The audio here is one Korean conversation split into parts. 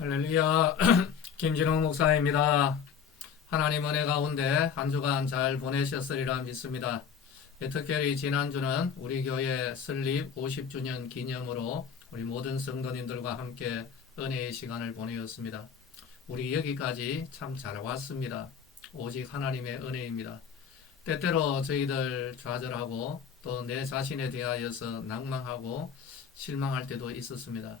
할렐루야. 김진홍 목사입니다. 하나님 은혜 가운데 한 주간 잘 보내셨으리라 믿습니다. 특별히 지난주는 우리 교회 설립 50주년 기념으로 우리 모든 성도님들과 함께 은혜의 시간을 보내었습니다. 우리 여기까지 참 잘 왔습니다. 오직 하나님의 은혜입니다. 때때로 저희들 좌절하고 또 내 자신에 대하여서 낭망하고 실망할 때도 있었습니다.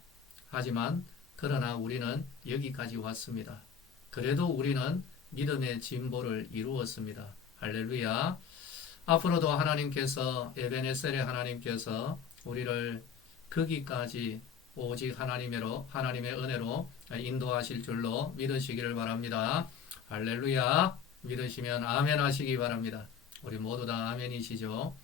하지만 그러나 우리는 여기까지 왔습니다. 그래도 우리는 믿음의 진보를 이루었습니다. 할렐루야. 앞으로도 하나님께서 에베네셀의 하나님께서 우리를 거기까지 오직 하나님의 은혜로 인도하실 줄로 믿으시기를 바랍니다. 할렐루야. 믿으시면 아멘 하시기 바랍니다. 우리 모두 다 아멘이시죠?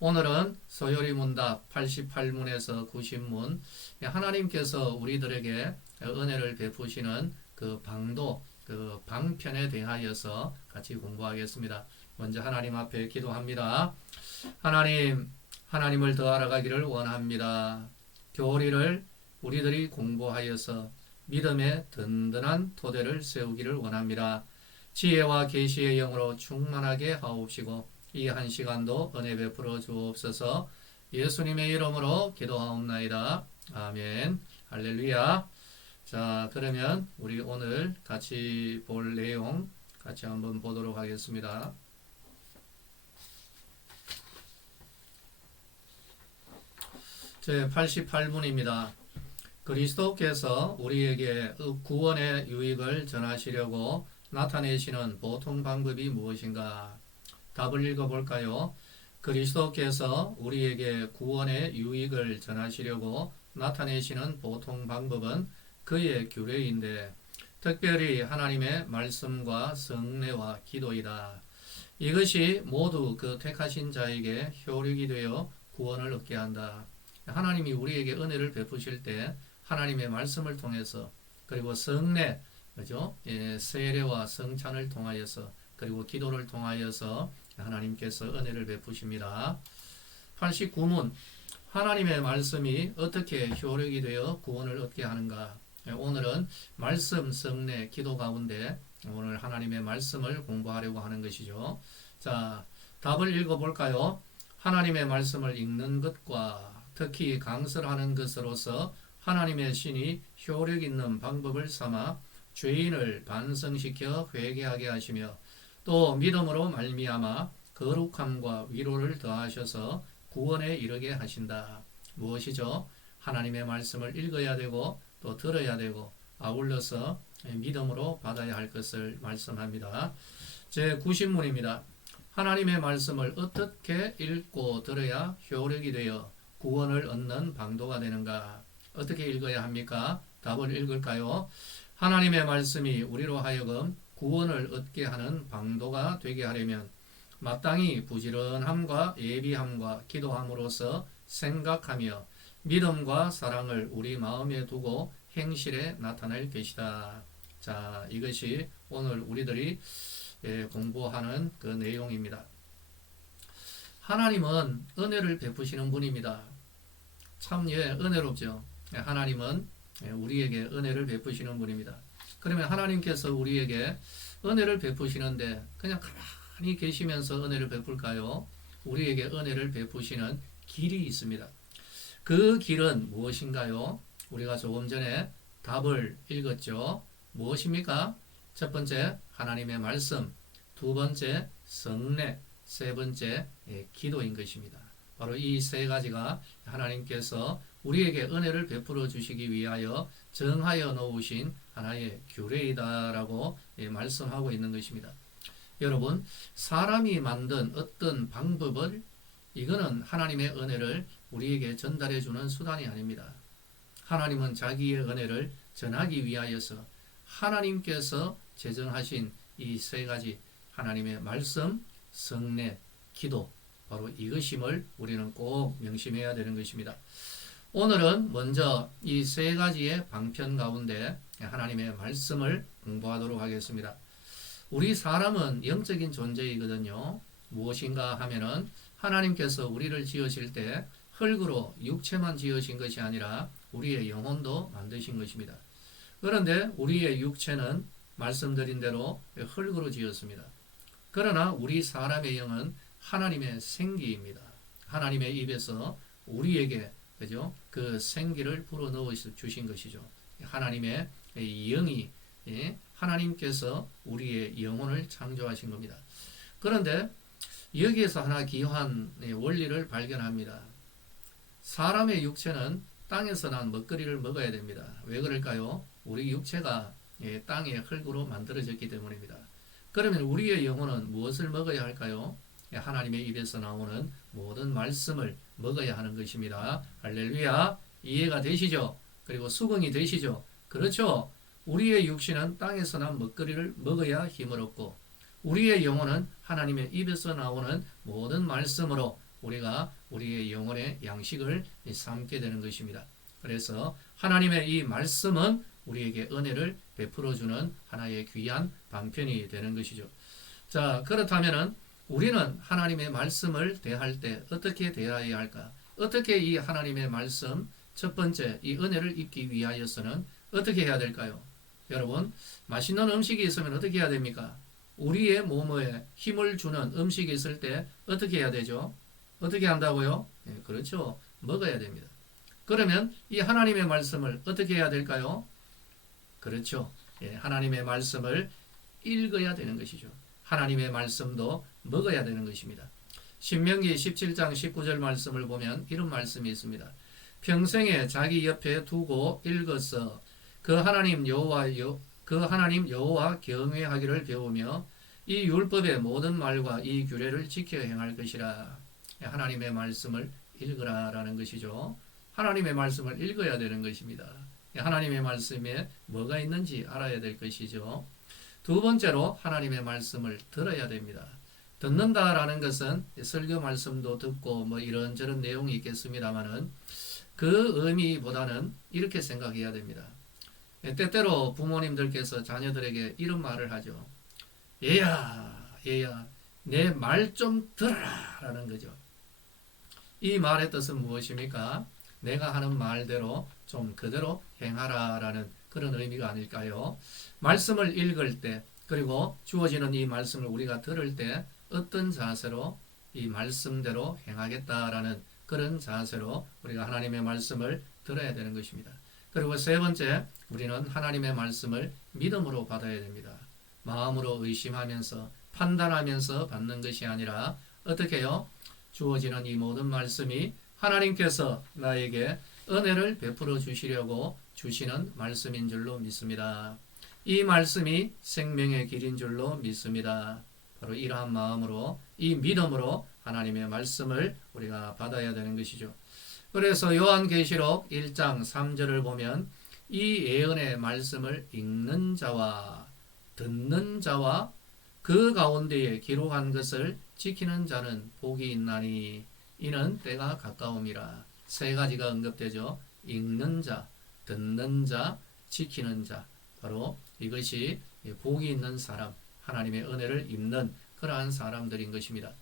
오늘은 소요리 문답 88문에서 90문, 하나님께서 우리들에게 은혜를 베푸시는 그 방도, 그 방편에 대하여서 같이 공부하겠습니다. 먼저 하나님 앞에 기도합니다. 하나님을 더 알아가기를 원합니다. 교리를 우리들이 공부하여서 믿음의 든든한 토대를 세우기를 원합니다. 지혜와 계시의 영으로 충만하게 하옵시고 이 한 시간도 은혜 베풀어 주옵소서. 예수님의 이름으로 기도하옵나이다. 아멘. 할렐루야. 자, 그러면 우리 오늘 같이 볼 내용 같이 한번 보도록 하겠습니다. 제 88문입니다. 그리스도께서 우리에게 구원의 유익을 전하시려고 나타내시는 보통 방법이 무엇인가? 답을 읽어볼까요? 그리스도께서 우리에게 구원의 유익을 전하시려고 나타내시는 보통 방법은 그의 규례인데 특별히 하나님의 말씀과 성례와 기도이다. 이것이 모두 그 택하신 자에게 효력이 되어 구원을 얻게 한다. 하나님이 우리에게 은혜를 베푸실 때 하나님의 말씀을 통해서 그리고 성례, 그죠? 세례와 성찬을 통하여서 그리고 기도를 통하여서 하나님께서 은혜를 베푸십니다. 89문 하나님의 말씀이 어떻게 효력이 되어 구원을 얻게 하는가? 오늘은 말씀, 성례, 기도 가운데 오늘 하나님의 말씀을 공부하려고 하는 것이죠. 자, 답을 읽어볼까요? 하나님의 말씀을 읽는 것과 특히 강설하는 것으로서 하나님의 신이 효력 있는 방법을 삼아 죄인을 반성시켜 회개하게 하시며 또 믿음으로 말미암아 거룩함과 위로를 더하셔서 구원에 이르게 하신다. 무엇이죠? 하나님의 말씀을 읽어야 되고 또 들어야 되고 아울러서 믿음으로 받아야 할 것을 말씀합니다. 제 90문입니다. 하나님의 말씀을 어떻게 읽고 들어야 효력이 되어 구원을 얻는 방도가 되는가? 어떻게 읽어야 합니까? 답을 읽을까요? 하나님의 말씀이 우리로 하여금 구원을 얻게 하는 방도가 되게 하려면 마땅히 부지런함과 예비함과 기도함으로써 생각하며 믿음과 사랑을 우리 마음에 두고 행실에 나타낼 것이다. 자, 이것이 오늘 우리들이 공부하는 그 내용입니다. 하나님은 은혜를 베푸시는 분입니다. 참 은혜롭죠. 하나님은 우리에게 은혜를 베푸시는 분입니다. 그러면 하나님께서 우리에게 은혜를 베푸시는데 그냥 가만히 계시면서 은혜를 베풀까요? 우리에게 은혜를 베푸시는 길이 있습니다. 그 길은 무엇인가요? 우리가 조금 전에 답을 읽었죠. 무엇입니까? 첫 번째 하나님의 말씀, 두 번째 성례, 세 번째 기도인 것입니다. 바로 이 세 가지가 하나님께서 우리에게 은혜를 베풀어 주시기 위하여 정하여 놓으신 하나의 규례이다라고 말씀하고 있는 것입니다. 여러분, 사람이 만든 어떤 방법을 이거는 하나님의 은혜를 우리에게 전달해 주는 수단이 아닙니다. 하나님은 자기의 은혜를 전하기 위하여서 하나님께서 제정하신 이 세 가지 하나님의 말씀, 성례, 기도 바로 이것임을 우리는 꼭 명심해야 되는 것입니다. 오늘은 먼저 이 세 가지의 방편 가운데 하나님의 말씀을 공부하도록 하겠습니다. 우리 사람은 영적인 존재이거든요. 무엇인가 하면은 하나님께서 우리를 지으실 때 흙으로 육체만 지으신 것이 아니라 우리의 영혼도 만드신 것입니다. 그런데 우리의 육체는 말씀드린 대로 흙으로 지었습니다. 그러나 우리 사람의 영은 하나님의 생기입니다. 하나님의 입에서 우리에게 그죠? 그 생기를 불어넣어 주신 것이죠. 하나님의 영이 하나님께서 우리의 영혼을 창조하신 겁니다. 그런데 여기에서 하나 귀한 원리를 발견합니다. 사람의 육체는 땅에서 난 먹거리를 먹어야 됩니다. 왜 그럴까요? 우리 육체가 땅의 흙으로 만들어졌기 때문입니다. 그러면 우리의 영혼은 무엇을 먹어야 할까요? 하나님의 입에서 나오는 모든 말씀을 먹어야 하는 것입니다. 할렐루야. 이해가 되시죠? 그리고 수긍이 되시죠? 그렇죠. 우리의 육신은 땅에서 난 먹거리를 먹어야 힘을 얻고 우리의 영혼은 하나님의 입에서 나오는 모든 말씀으로 우리가 우리의 영혼의 양식을 삼게 되는 것입니다. 그래서 하나님의 이 말씀은 우리에게 은혜를 베풀어주는 하나의 귀한 방편이 되는 것이죠. 자, 그렇다면은 우리는 하나님의 말씀을 대할 때 어떻게 대해야 할까? 어떻게 이 하나님의 말씀, 첫 번째 이 은혜를 입기 위하여서는 어떻게 해야 될까요? 여러분, 맛있는 음식이 있으면 어떻게 해야 됩니까? 우리의 몸에 힘을 주는 음식이 있을 때 어떻게 해야 되죠? 어떻게 한다고요? 그렇죠. 먹어야 됩니다. 그러면 이 하나님의 말씀을 어떻게 해야 될까요? 그렇죠. 하나님의 말씀을 읽어야 되는 것이죠. 하나님의 말씀도 먹어야 되는 것입니다. 신명기 17장 19절 말씀을 보면 이런 말씀이 있습니다. 평생에 자기 옆에 두고 읽어서 그 하나님 여호와 경외하기를 배우며 이 율법의 모든 말과 이 규례를 지켜 행할 것이라. 하나님의 말씀을 읽으라라는 것이죠. 하나님의 말씀을 읽어야 되는 것입니다. 하나님의 말씀에 뭐가 있는지 알아야 될 것이죠. 두 번째로 하나님의 말씀을 들어야 됩니다. 듣는다라는 것은 설교 말씀도 듣고 뭐 이런저런 내용이 있겠습니다만은 그 의미보다는 이렇게 생각해야 됩니다. 때때로 부모님들께서 자녀들에게 이런 말을 하죠. 얘야 내 말 좀 들어라 라는 거죠. 이 말의 뜻은 무엇입니까? 내가 하는 말대로 좀 그대로 행하라 라는 그런 의미가 아닐까요? 말씀을 읽을 때 그리고 주어지는 이 말씀을 우리가 들을 때 어떤 자세로 이 말씀대로 행하겠다라는 그런 자세로 우리가 하나님의 말씀을 들어야 되는 것입니다. 그리고 세 번째, 우리는 하나님의 말씀을 믿음으로 받아야 됩니다. 마음으로 의심하면서 판단하면서 받는 것이 아니라 어떻게요? 주어지는 이 모든 말씀이 하나님께서 나에게 은혜를 베풀어 주시려고 주시는 말씀인 줄로 믿습니다. 이 말씀이 생명의 길인 줄로 믿습니다. 바로 이러한 마음으로 이 믿음으로 하나님의 말씀을 우리가 받아야 되는 것이죠. 그래서 요한계시록 1장 3절을 보면 이 예언의 말씀을 읽는 자와 듣는 자와 그 가운데에 기록한 것을 지키는 자는 복이 있나니 이는 때가 가까움이라. 세 가지가 언급되죠. 읽는 자, 듣는 자, 지키는 자. 바로 이것이 복이 있는 사람, 하나님의 은혜를 입는 그러한 사람들인 것입니다.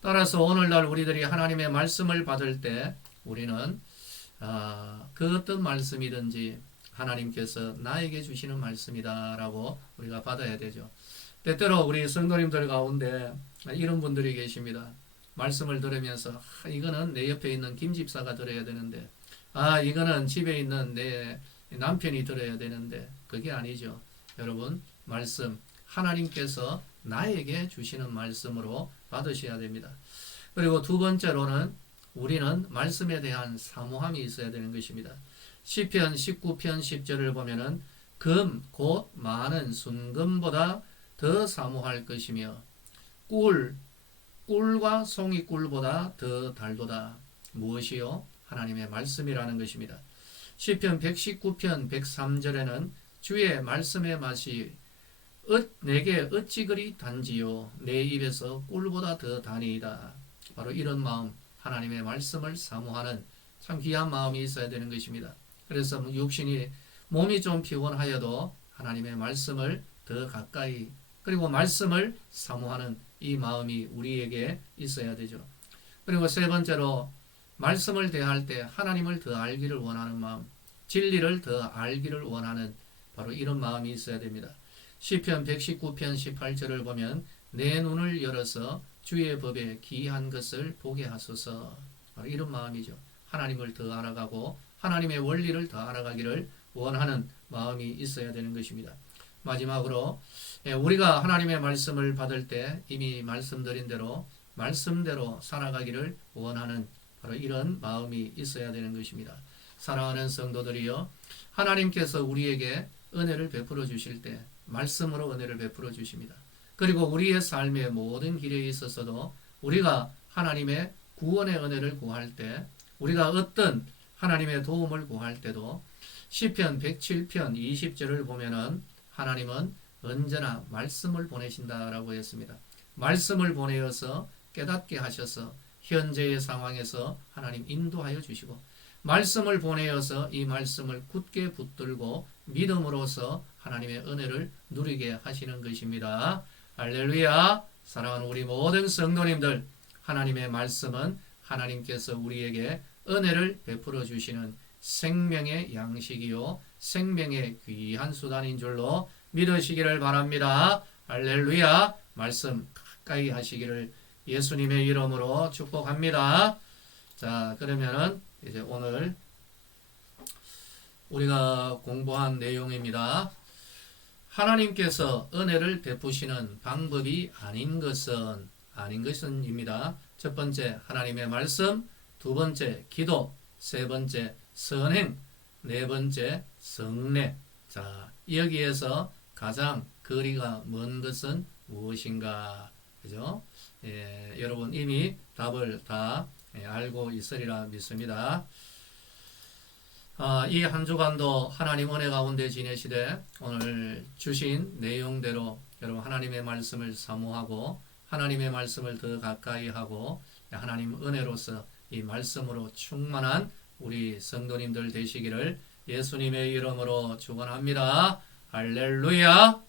따라서 오늘날 우리들이 하나님의 말씀을 받을 때 우리는 그 어떤 말씀이든지 하나님께서 나에게 주시는 말씀이다라고 우리가 받아야 되죠. 때때로 우리 성도님들 가운데 이런 분들이 계십니다. 말씀을 들으면서 이거는 내 옆에 있는 김 집사가 들어야 되는데 이거는 집에 있는 내 남편이 들어야 되는데 그게 아니죠. 여러분 말씀 하나님께서 나에게 주시는 말씀으로 받으셔야 됩니다. 그리고 두 번째로는 우리는 말씀에 대한 사모함이 있어야 되는 것입니다. 시편 19편 10절을 보면은 금 곧 많은 순금보다 더 사모할 것이며 꿀과 송이꿀보다 더 달도다. 무엇이요? 하나님의 말씀이라는 것입니다. 시편 119편 103절에는 주의 말씀의 맛이 내게 어찌 그리 단지요 내 입에서 꿀보다 더 다니이다. 바로 이런 마음, 하나님의 말씀을 사모하는 참 귀한 마음이 있어야 되는 것입니다. 그래서 몸이 좀 피곤하여도 하나님의 말씀을 더 가까이 그리고 말씀을 사모하는 이 마음이 우리에게 있어야 되죠. 그리고 세 번째로 말씀을 대할 때 하나님을 더 알기를 원하는 마음, 진리를 더 알기를 원하는 바로 이런 마음이 있어야 됩니다. 시편 119편 18절을 보면 내 눈을 열어서 주의 법에 기이한 것을 보게 하소서. 바로 이런 마음이죠. 하나님을 더 알아가고 하나님의 원리를 더 알아가기를 원하는 마음이 있어야 되는 것입니다. 마지막으로 우리가 하나님의 말씀을 받을 때 이미 말씀드린 대로 말씀대로 살아가기를 원하는 바로 이런 마음이 있어야 되는 것입니다. 사랑하는 성도들이여, 하나님께서 우리에게 은혜를 베풀어 주실 때 말씀으로 은혜를 베풀어 주십니다. 그리고 우리의 삶의 모든 길에 있어서도 우리가 하나님의 구원의 은혜를 구할 때, 우리가 어떤 하나님의 도움을 구할 때도 시편 107편 20절을 보면은 하나님은 언제나 말씀을 보내신다라고 했습니다. 말씀을 보내어서 깨닫게 하셔서 현재의 상황에서 하나님 인도하여 주시고, 말씀을 보내어서 이 말씀을 굳게 붙들고 믿음으로써 하나님의 은혜를 누리게 하시는 것입니다. 할렐루야. 사랑하는 우리 모든 성도님들, 하나님의 말씀은 하나님께서 우리에게 은혜를 베풀어 주시는 생명의 양식이요 생명의 귀한 수단인 줄로 믿으시기를 바랍니다. 할렐루야. 말씀 가까이 하시기를 예수님의 이름으로 축복합니다. 자, 그러면은 이제 오늘 우리가 공부한 내용입니다. 하나님께서 은혜를 베푸시는 방법이 아닌 것은입니다. 첫 번째 하나님의 말씀, 두 번째 기도, 세 번째 선행, 네 번째 성례. 자, 여기에서 가장 거리가 먼 것은 무엇인가? 그죠? 여러분 이미 답을 다 알고 있으리라 믿습니다. 이 한 주간도 하나님 은혜 가운데 지내시되 오늘 주신 내용대로 여러분 하나님의 말씀을 사모하고 하나님의 말씀을 더 가까이 하고 하나님 은혜로서 이 말씀으로 충만한 우리 성도님들 되시기를 예수님의 이름으로 축원합니다. 할렐루야.